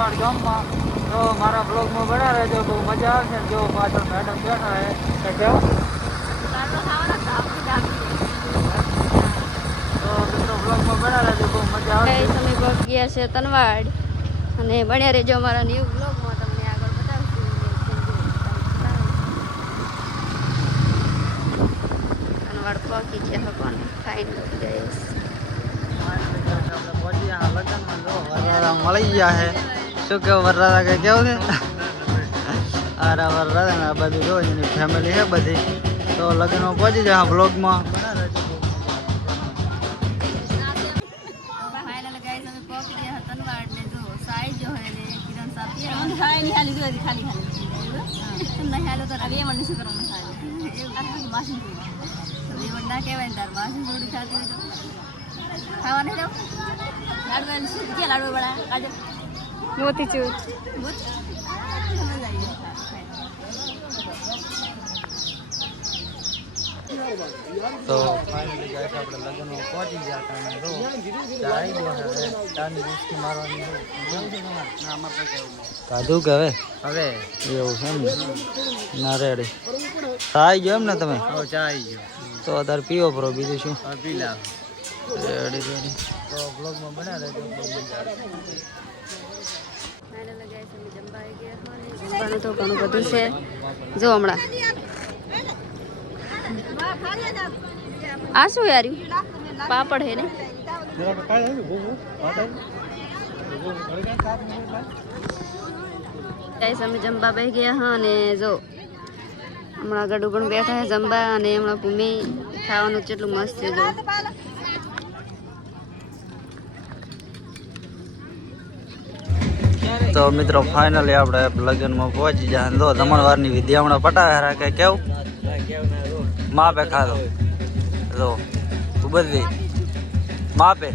તનવાડ ગામમાં. તો મારા બ્લોગમાં બના રહેજો, બહુ મજા આવશે. જો પાછળ મેડમ બેઠા હે કે કેવું તો મિત્રો બ્લોગમાં બના રહેજો, બહુ મજા આવશે. તમે ગયા છે તનવાડ અને બન્યા રહેજો અમારા ન્યૂ બ્લોગમાં. તમને આગળ બતાવશું તનવાડ પહોંચી છે હકોને ફાઇનલ ગઈશ. વરરાજા મળી ગયા છે. શું કેવું વરરાજા કે કેવું છે? આરા વરરાજા ને આ બધું જો એની ફેમિલી છે બધી. તો લગ્નમાં પહોંચી જાય બ્લોગમાં. ફાઇનલ ગાઈસ અમે પહોંચી ગયા તનવાડ ને જો સાઈ જો હે ને કિરણ સાથી ખાઈ ની હાલી દો ખાલી નહીં હાલો તો રવિ મને શું કરવાનું થાય એવું માસી રવિ ના કહેવાય તાર માસી થોડી ખાતી હોય તો ખાવા નહીં દો લાડુ કે લાડુ બડા કાજો મોતીચૂર તો ફાઇનલી ગાઈસ આપણે લગ્નમાં પહોંચી ગયા હતા અને જો ચાઈ ગયો છે. ચાની ડિસ્કી મારવાની કાધું કે હવે એવું છે એમ ને? ના રેડી ચાઈ ગયો એમ ને તમે? ચાઈ ગયો તો અત્યારે પીવો પરો બીજું શું પી લા રેડી રેડી. તો બ્લોગમાં બના રહેજો, બહુ મજા આવે. ફાઇનલ ગાઈસ અમે જમવા આવી ગયા હો ને જમવાનું તો ઘણું બધું છે. જો હમણાં આ શું યાર પાપડ હે ને ગાઈસ અમે જમવા બેસી ગયા હા અને જો હમણાં ગડુ પણ બેઠા છે જમવા અને હમણાં ભૂમિ ખાવાનું કેટલું મસ્ત છે. જો તો મિત્રો ફાઇનલી આપણે લગ્નમાં પહોંચી જાય. તો જમણવારની વિધિ હમણાં પટાવે રાખે કેવું માપે ખાધો જો બધી માપે.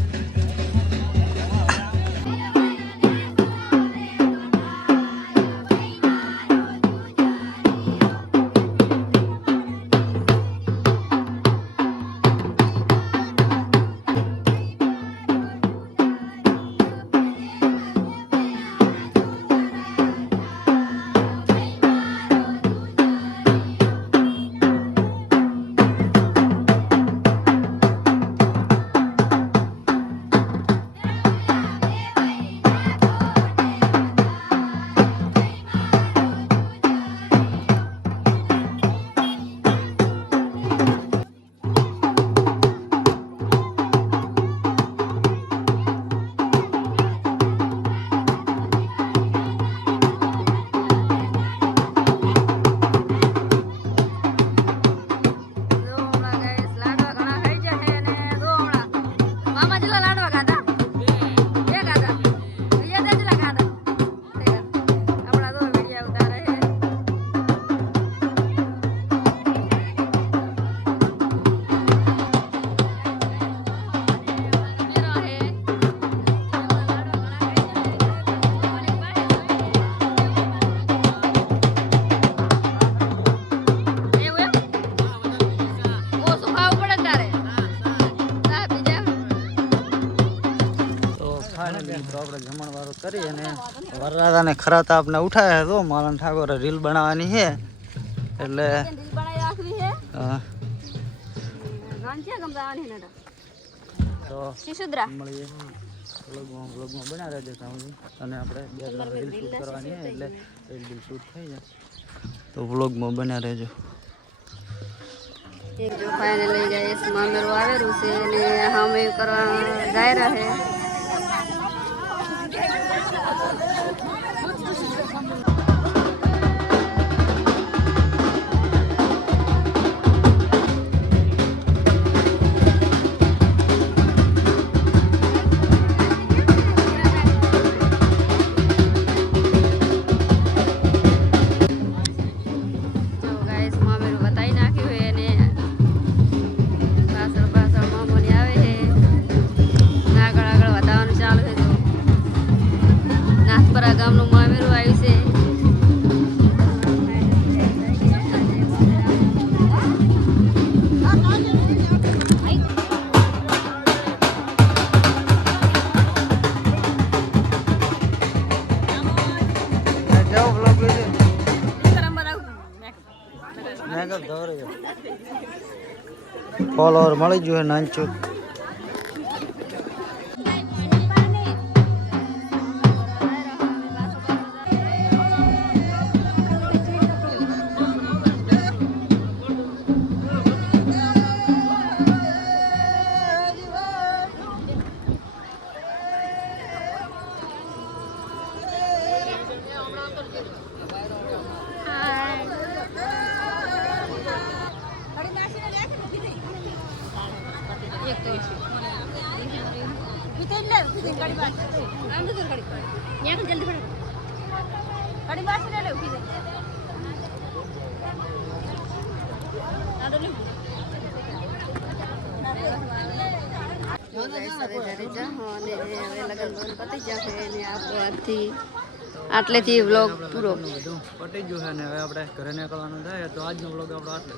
આપણે જમણવારો કરી અને વરરાજાને ખરાતા આપણે ઉઠાયા તો માલણ ઠાકોરે રીલ બનાવવાની છે એટલે તો મળીએ બ્લોગમાં બના રહેજો અને આપણે 2 રીલ શૂટ કરવાની છે એટલે રીલ શૂટ થઈ જાય તો બ્લોગમાં બના રહેજો. જો ફાઇનલી ગાઈસ મામેરું આવેલું છે અને હામે કરવા જાય રહે. આગળ આગળ ફોલોવર મળી ગયું હે નાનચુક. આટલેથી વ્લોગ પૂરો બધું પટી ગયું છે ને હવે આપણે ઘરે નીકળવાનું થાય તો આજનો વ્લોગ આપણો આટલે.